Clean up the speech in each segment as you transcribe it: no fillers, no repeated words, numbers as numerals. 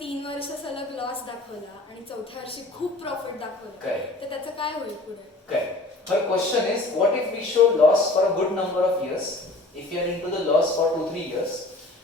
3 वर्ष सलग लॉस दाखवला आणि चौथ्या वर्षी खूप प्रॉफिट दाखवला, Correct. तर त्याचं काय होईल पुढे? Correct. Her question is, what if we show loss for a good number of years? If you are into the loss for 2-3 years,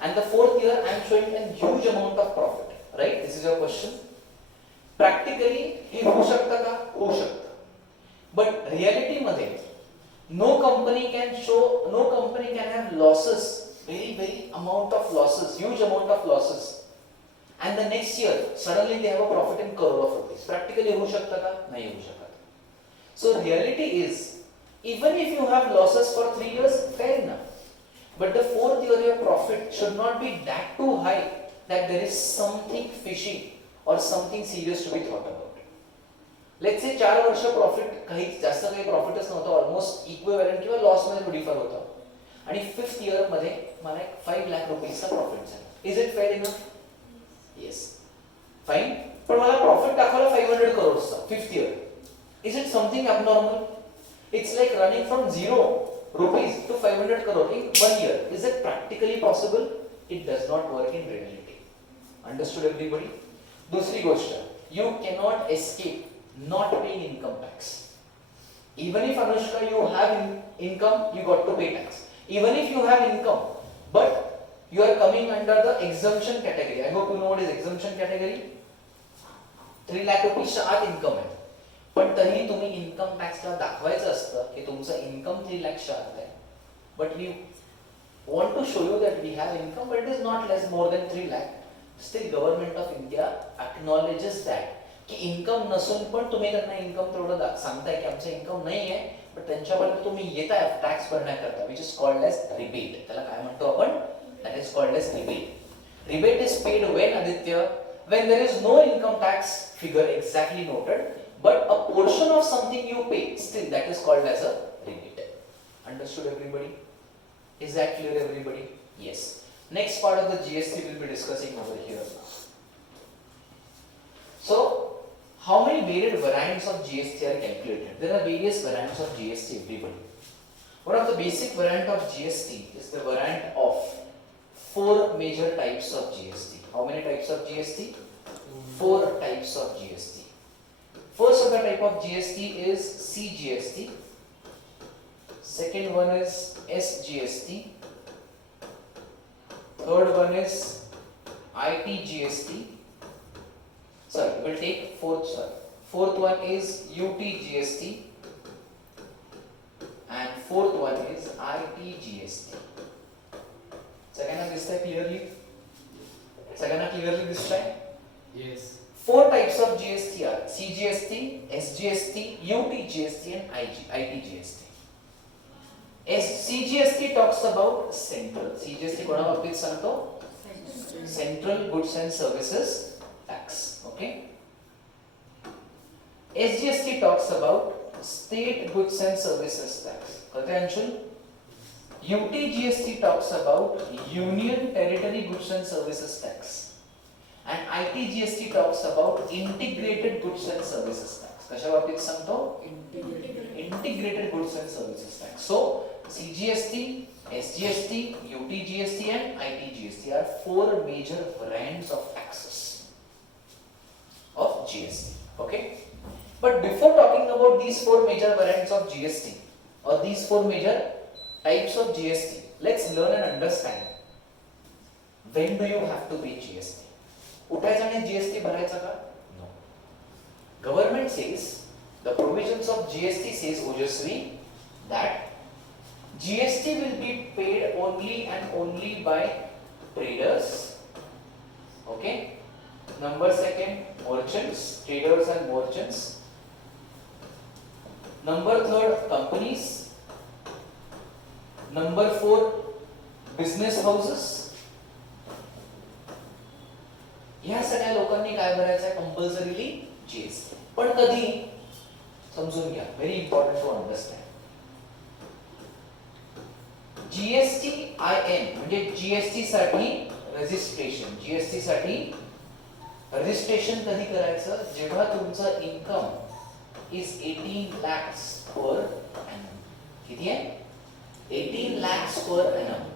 and the 4th year I am showing a huge amount of profit, right? This is your question. Practically हे होऊ शकतं का? होऊ शकतं. But reality मध्ये no company can have losses, very amount of losses, huge amount of losses. And the next year suddenly they have a profit in crore of rupees. Practically होऊ शकतं का? नाही होऊ शकत. So reality is, even if you have losses for 3 years, fair enough. But the 4th year your profit should not be that too high that there is something fishy or something serious to be thought about. Let's say 4 वर्ष प्रॉफिट काही जास्त काही प्रॉफिटच नव्हतं, almost equivalent किंवा लॉस मध्ये थोडीफार होतं, आणि 5th इयर मध्ये मला एक 5 लाख रुपीजचा प्रॉफिट झाला. Is it fair enough? Yes, fine. पण मला प्रॉफिट दाखवला 500 करोडचा 5th year. Is it something abnormal? It's like running from 0 rupees to 500 crore in 1 year. Is it practically possible? It does not work in reality. Understood everybody? दूसरी गोष्ट, you cannot escape not paying income tax. Even if Anushka you have income, you got to pay tax. Even if you have income, but you are coming under the exemption category. I hope you know what is exemption category. 3 lakh rupees च्या आत इन्कम आहे, पण तरीही तुम्ही इन्कम टॅक्सला दाखवायचं असतं की तुमचं इन्कम 3 लाखच्या आत आहे, but we want to show you that we have income but it is not less more than 3 lakh. Still government of India acknowledges that की इन्कम नसून पण तुम्ही त्यांना इन्कम तेवढं सांगताय की आमचं इन्कम नाही आहे, पण त्यांच्यापर्यंत तुम्ही येताय टॅक्स भरण्याकरता, which is called as rebate. त्याला काय म्हणतो आपण? That is called as rebate. Rebate is paid when, Aditya? when there is no income tax figure exactly noted, but a portion of something you pay, still that is called as a rebate. Understood everybody? Is that clear everybody? Yes. Next part of the GST we'll be discussing over here. So how many varied variants of GST are calculated? There are various variants of GST everybody. One of the basic variant of GST is the variant of 4 major types of GST. How many types of GST? 4 types of GST. First of the type of GST is CGST. Second one is SGST. Third one is ITGST. Sorry, we'll take fourth one is UTGST. And fourth one is ITGST. सगळ्यांना दिसतंय क्लिअरली? सगळ्यांना क्लिअरली दिसतंय? Yes. 4 types of GST are CGST, SGST, UTGST and ITGST. CGST talks about central. CGST कोणा बाबतीत सांगतो? Central Goods and Services Tax. Okay. SGST talks about State Goods and Services Tax. कळतंय Anshul? UTGST talks about Union Territory Goods and Services Tax, and ITGST talks about Integrated Goods and Services Tax. कशा बाबतीत सांगतो? Integrated Goods and Services Tax. So CGST, SGST, UTGST and ITGST are 4 major variants of taxes of GST. Okay, but before talking about these 4 major variants of GST or these 4 major types of GST, let's learn and understand when do you have to pay GST. उठायचा आणि GST भरायचा का? No. Government says, the provisions of GST says, Ojasvi, that GST will be paid only and only by traders. Okay. Number second, merchants, traders and merchants. Number third, companies. Number 4, business houses. ह्या सगळ्या लोकांनी काय भरायचं आहे? Compulsorily GST. पण कधी? समजून घ्या, very important to understand. GSTIN म्हणजे GST साठी रजिस्ट्रेशन. GST साठी रजिस्ट्रेशन कधी करायचं? जेव्हा तुमचं income is 18 lakhs per annum. किती आहे? 18 lakhs per annum.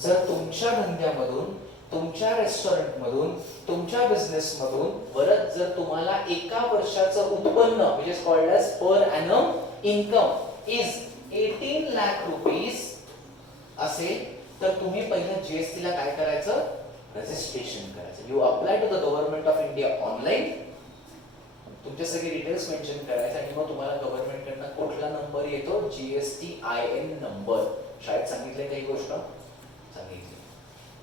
जर तुमच्या धंद्यामधून तुमच्या रेस्टॉरंट मधून तुमच्या बिझनेस मधून परत जर तुम्हाला एका वर्षाचं उत्पन्न which is called as per annum income is 18 lakh रुपीस असेल तर तुम्ही पहिला जीएसटी ला काय करायचं, रजिस्ट्रेशन करायचं. You apply to the government of India online, तुमचे सगळे डिटेल्स मेन्शन करायचे आणि मग तुम्हाला गव्हर्नमेंट कडनं कुठला नंबर येतो, जीएसटी IN नंबर. शाळेत सांगितले काही गोष्ट सांगितली.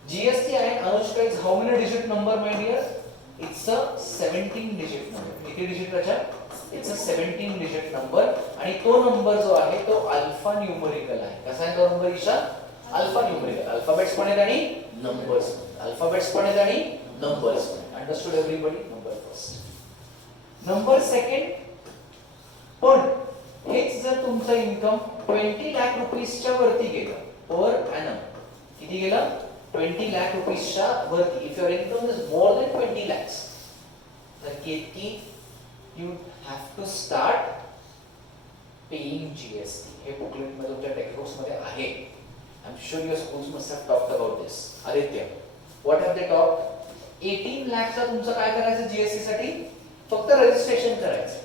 GST IN Anushka is how many digit number my dear? It's a 17 digit number. किती डिजिट राजा? इट्स अ 17 डिजिट नंबर आणि तो नंबर जो आहे तो अल्फा न्यूमरिकल आहे. कसा आहे तो number Isha? Alpha numerical. Alphabets पण आहेत आणि नंबर्स पण. अल्फाबेट्स पण आहेत आणि नंबर्स पण. Understood everybody? Number first. Number second, पण हेच जर तुमचं इन्कम 20 लाख रुपीसच्या वरती गेलं पर एनम, किती गेलं? 20 लाख रुपीसच्या वरती. If your income is more then 20 lakhs, तर किती you have to start paying GST. हे बुकलेट मध्ये तुमच्या टेक्स्टबुक्स मध्ये आहे. I am sure your schools must have talked about this. Aditya, what have they talked? 18 लाखचा तुमचं काय करायचं जीएसटी साठी? फक्त रजिस्ट्रेशन करायचं.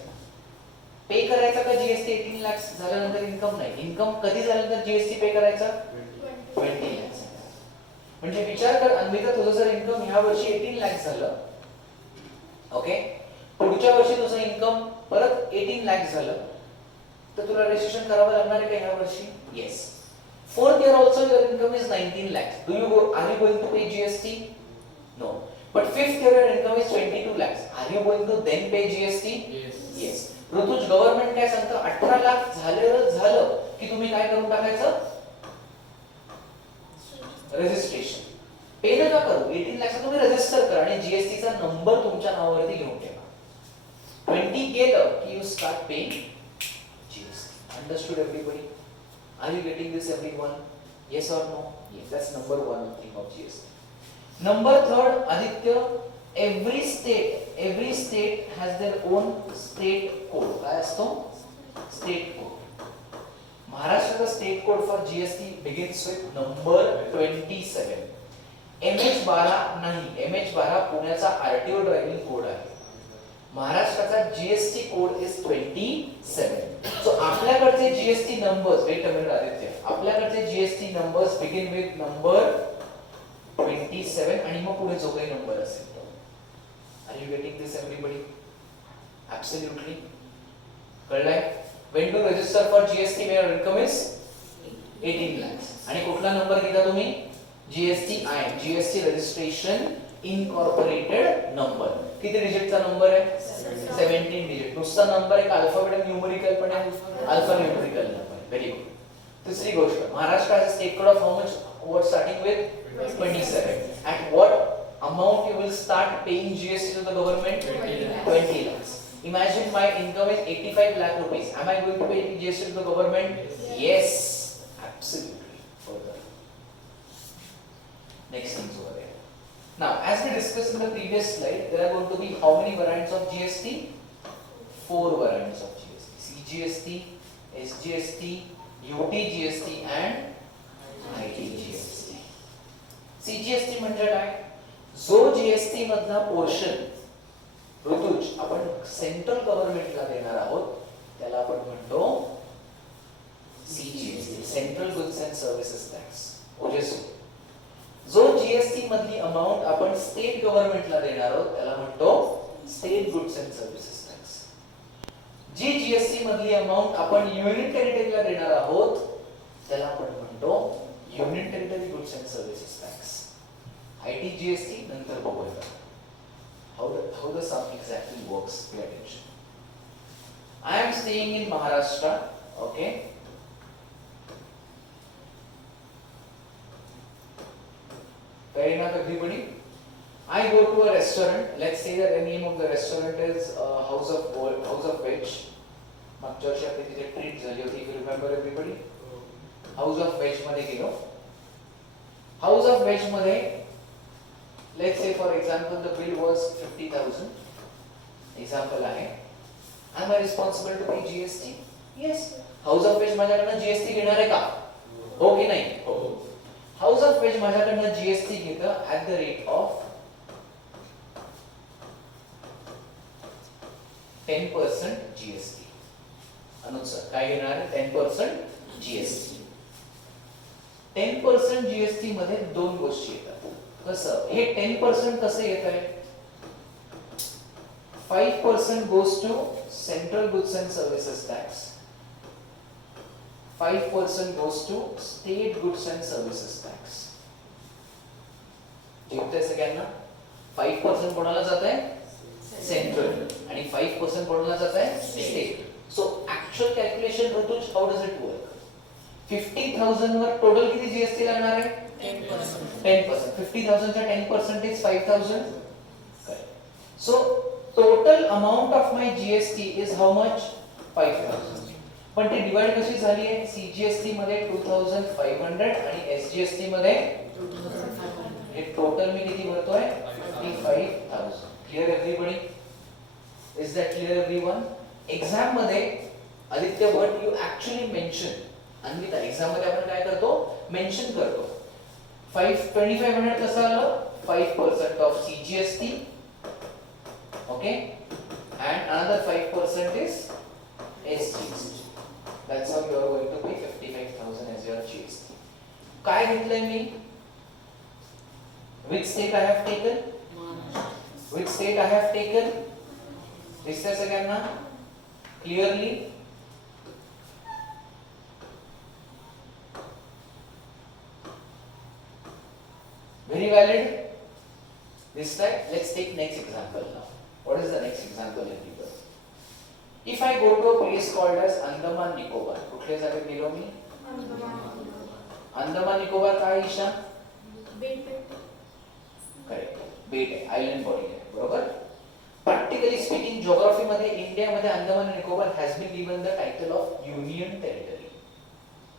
पे करायचा का जीएसटी 18 लाख झाल्यानंतर? इन्कम नाही. इन्कम कधी झाल्यानंतर जीएसटी पे करायचा? 20 लाख. म्हणजे विचार कर अन्विता, तुझं जर इन्कम ह्या वर्षी 18 लाख झालं, ओके, पुढच्या वर्षी तुझं इन्कम परत 18 लाख झालं, तर तुला रजिस्ट्रेशन करावं लागणार आहे का ह्या वर्षी? Yes. Fourth year also your income is 19 lakhs. Do you go? Are you going to pay GST? No. But fifth year your income is 22 lakhs. Are you going to then pay GST? Yes. Rutuj, government काय सांगतं? 18 लाख झालं की तुम्ही काय करून टाकायचं? रजिस्ट्रेशन. पे नका करू. 18 लाख तुम्ही रजिस्टर करा आणि जीएसटी चा नंबर तुमच्या नावावरती घेऊन ठेवा. 20 गेलं की you start paying GST. Understood everybody? Are you getting this everyone? Yes or no? Yes. That's number one thing of GST. Number third, Aditya, every state has their own state code. काय असतो? State code. Maharashtra's state code for GST begins with number 27. MH12 नाही. MH12 पुण्याचा RTO driving code आहे. महाराष्ट्राचा GST code is 27. So आपल्याकडचे GST numbers, wait a minute Aditya, आपल्याकडचे GST numbers begin with number 27 आणि मग पुढे जो काही नंबर असेल तो. Are you getting this everybody? Absolutely. कळलंय? When to register for GST where income is 18 lakhs आणि कुठला नंबर घेता तुम्ही? GST IN, GST registration incorporated number. किती डिजिटचा नंबर आहे? 17 डिजिट. नुसता नंबर एक अल्फाबेट आणि न्यूमरिकल पण आहे. Alpha numerical number. Very good. तिसरी गोष्ट, Maharashtra has a state code of how much? What starting with 27. At what amount you will start paying GST to the government? 20 lakhs. Imagine my income is 85 lakh rupees. Am I going to pay GST to the government? Yes. Absolutely. Further. Next things over there. Now, as we discussed in the previous slide, there are going to be how many variants of GST? 4 variants of GST. CGST, SGST, UTGST and ITGST. CGST म्हणजे काय? जो GST मधला पोर्शन ऋतुज आपण सेंट्रल गव्हर्नमेंटला देणार आहोत त्याला आपण म्हणतो CGST, central goods and services tax. ओजेसो. जो जीएसटी मधली अमाउंट आपण स्टेट गव्हर्नमेंटला देणार आहोत त्याला म्हणतो state goods and services tax. जी जीएसटी मधली अमाउंट आपण युनियन टेरिटरीला देणार आहोत त्याला आपण म्हणतो union territory goods and services tax. ITGST नंतर बघूया how the sum exactly works. Pay attention. I am staying in Maharashtra, okay? Fair enough, everybody. I go to a restaurant. Let's say that the name of the restaurant is House of Veg. मागच्या वर्षी आपली तिथे ट्रीट झाली होती. If you remember everybody. House of Veg मध्ये गेलो. House of Veg मध्ये let's say for example the bill was 50,000. Example आहे. Am I responsible to pay GST? Yes. House of Veg माझ्याकडनं GST घेणार आहे का? हो की नाही? हो. हाऊस ऑफ वेज माझ्याकडनं जीएसटी घेतं ऍट द रेट ऑफ 10% जीएसटी. अनुज सर काय घेणार आहे? 10% जीएसटी. 10% जीएसटी मध्ये दोन गोष्टी येतात. कसं हे 10% कसं येत आहे? 5% goes to central goods and services tax. 5% goes to state goods and services tax. जेवतंय सगळ्यांना? 5% कोणाला जात आहे? सेंट्रल. आणि 5% कोणाला जात आहे? State. So actual calculation Rutuj, how does it work? 50,000 वर टोटल किती जीएसटी लागणार आहे? 10%. 50,000 चा 10% is 5,000. Correct. So total amount of my GST is how much? 5,000. पण ती डिवाइड कशी झाली आहे? सीजीएसटी मध्ये 2,500 आणि एसजीएसटी मध्ये 2,500. हे टोटल मी किती भरतोय? 55,000. Clear everybody? Is that clear everyone? Exam मध्ये Aditya Bhat you actually mention, Anvita exam मध्ये आपण काय करतो? मेन्शन करतो. 2500 कसं आलं? 5% of CGST. Okay, and another 5% is SGST. That's how you are going to pay 55,000 as your GST. काय घेतलंय मी? Which state I have taken? Which state I have taken? दिसतंय सगळ्यांना? Clearly? Very valid? This time, let's take next example now. What is the next example, everybody? If I go to a place called as Andaman Nicobar, कुठल्या जागेत गेलो मी? अंदमान निकोबार काय ईशा? करेक्ट, बेट आहे, island body आहे, बरोबर? Practically speaking geography मध्ये इंडियामध्ये अंदमान आणि Nicobar has been given the title of union territory.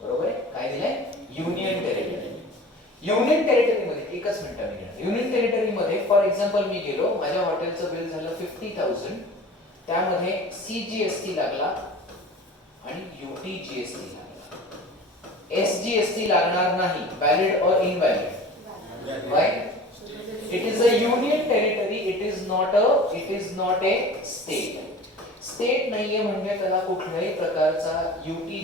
बरोबर आहे? काय दिलंय? Union territory. युनियन टेरिटरी मध्ये एकच मिनिट मी घेणार. युनियन टेरिटरी मध्ये फॉर एक्झाम्पल मी गेलो, माझ्या हॉटेलचं बिल झालं 50,000, त्यामध्ये सीजीएसटी लागला आणि यूटी जीएसटी लागला. एसजीएसटी लागणार नाही. Valid or invalid? Why? It is a union territory, it is not a state. State नाहीये म्हणजे त्याला कुठल्याही प्रकारचा यूटी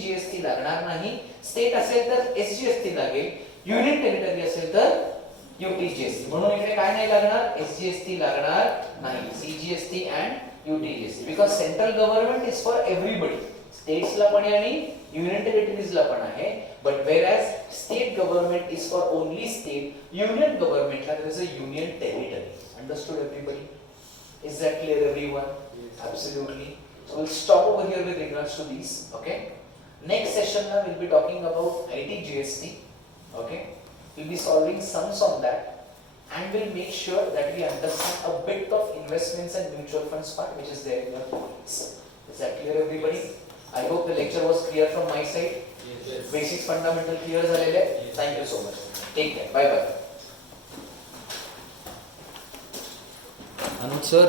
जीएसटी लागणार नाही. स्टेट असेल तर एसजीएसटी लागेल, युनियन टेरिटरी असेल तर यूटी जीएसटी. म्हणून इथे काय नाही लागणार? एसजीएसटी लागणार नाही. CGST and UT GST, because central government is for everybody. स्टेट्सला पण आहे आणि युनियन टेरिटरीजला पण आहे. But whereas state government is for only state, union government there is a union territory. Understood everybody? Is that clear everyone? Yes. Absolutely. So we'll stop over here with regards to these. Okay. Next session now we'll be talking about IT GST. Okay. We'll be solving sums on that, and we'll make sure that we understand a bit of investments and mutual funds part which is there in your points. Is that clear everybody? I hope the lecture was clear from my side. Yes. Basics fundamental clear झालेले आहे. Yes. Thank you so much. Take care. Bye bye. Anuj सर